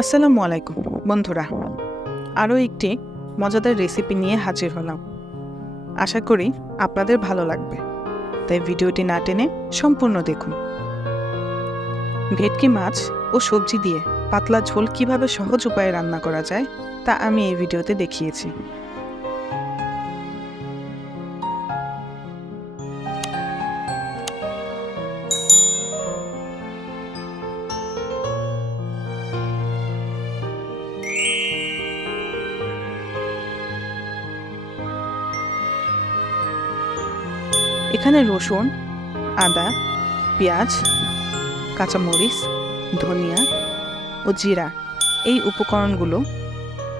আসসালামু আলাইকুম বন্ধুরা, আরও একটি মজাদার রেসিপি নিয়ে হাজির হলাম। আশা করি আপনাদের ভালো লাগবে, তাই ভিডিওটি না টেনে সম্পূর্ণ দেখুন। ভেটকি মাছ ও সবজি দিয়ে পাতলা ঝোল কিভাবে সহজ উপায়ে রান্না করা যায় তা আমি এই ভিডিওতে দেখিয়েছি। এখানে রসুন, আদা, পেঁয়াজ, কাঁচামরিচ, ধনিয়া ও জিরা এই উপকরণগুলো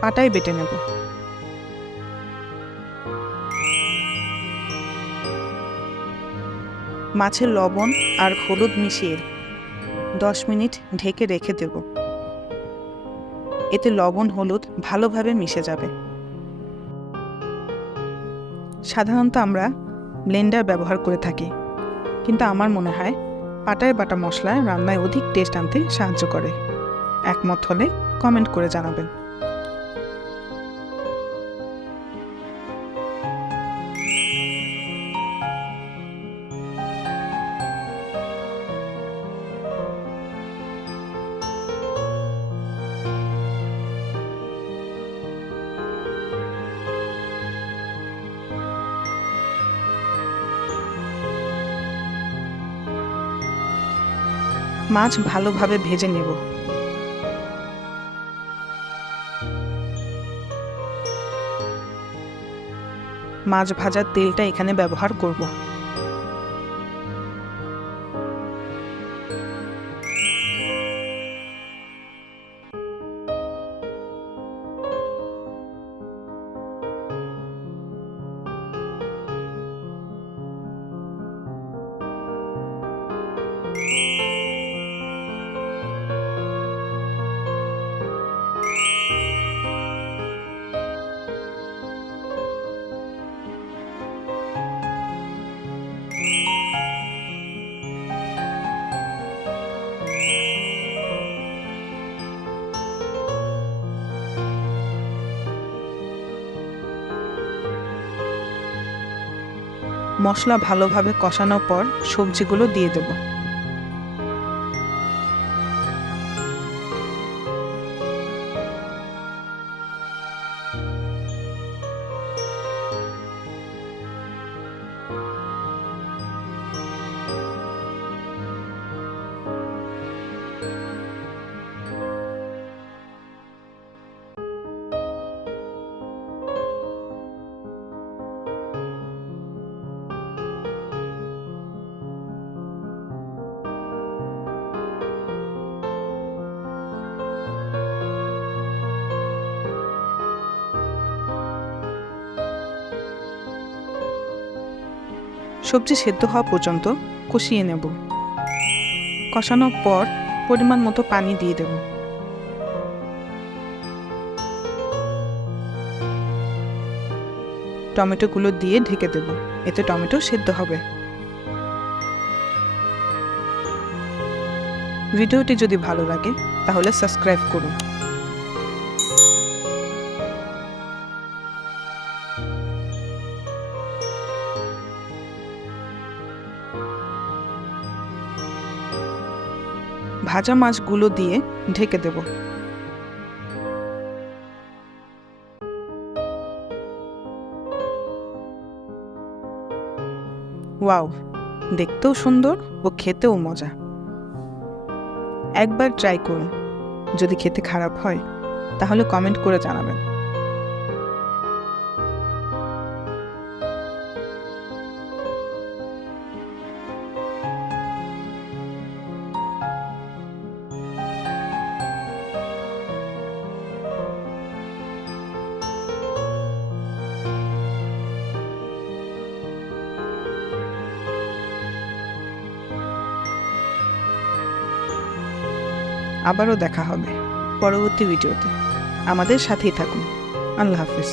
পাটায় বেটে নেব। মাছের লবণ আর হলুদ মিশিয়ে 10 মিনিট ঢেকে রেখে দেব। এতে লবণ হলুদ ভালোভাবে মিশে যাবে। সাধারণত আমরা ব্লেন্ডার ব্যবহার করে থাকি, কিন্তু আমার মনে হয় পাটায় বাটা মশলা রান্নায় অধিক টেস্ট আনতে সাহায্য করে। একমত হলে কমেন্ট করে জানাবেন। মাছ ভালোভাবে ভেজে নেব। মাছ ভাজার তেলটা এখানে ব্যবহার করব। মশলা ভালোভাবে কষানোর পর সবজিগুলো দিয়ে দেব। সবজি সেদ্ধ হওয়া পর্যন্ত কষিয়ে নেব। কষানোর পর পরিমাণ মতো পানি দিয়ে দেব। টমেটোগুলো দিয়ে ঢেকে দেব, এতে টমেটো সেদ্ধ হবে। ভিডিওটি যদি ভালো লাগে তাহলে সাবস্ক্রাইব করুন। ভাজা মাছগুলো দিয়ে ঢেকে দেব। ওয়াও, দেখতেও সুন্দর ও খেতেও মজা। একবার ট্রাই করুন। যদি খেতে খারাপ হয় তাহলে কমেন্ট করে জানাবেন। আবারও দেখা হবে পরবর্তী ভিডিওতে। আমাদের সাথেই থাকুন। আল্লাহ হাফেজ।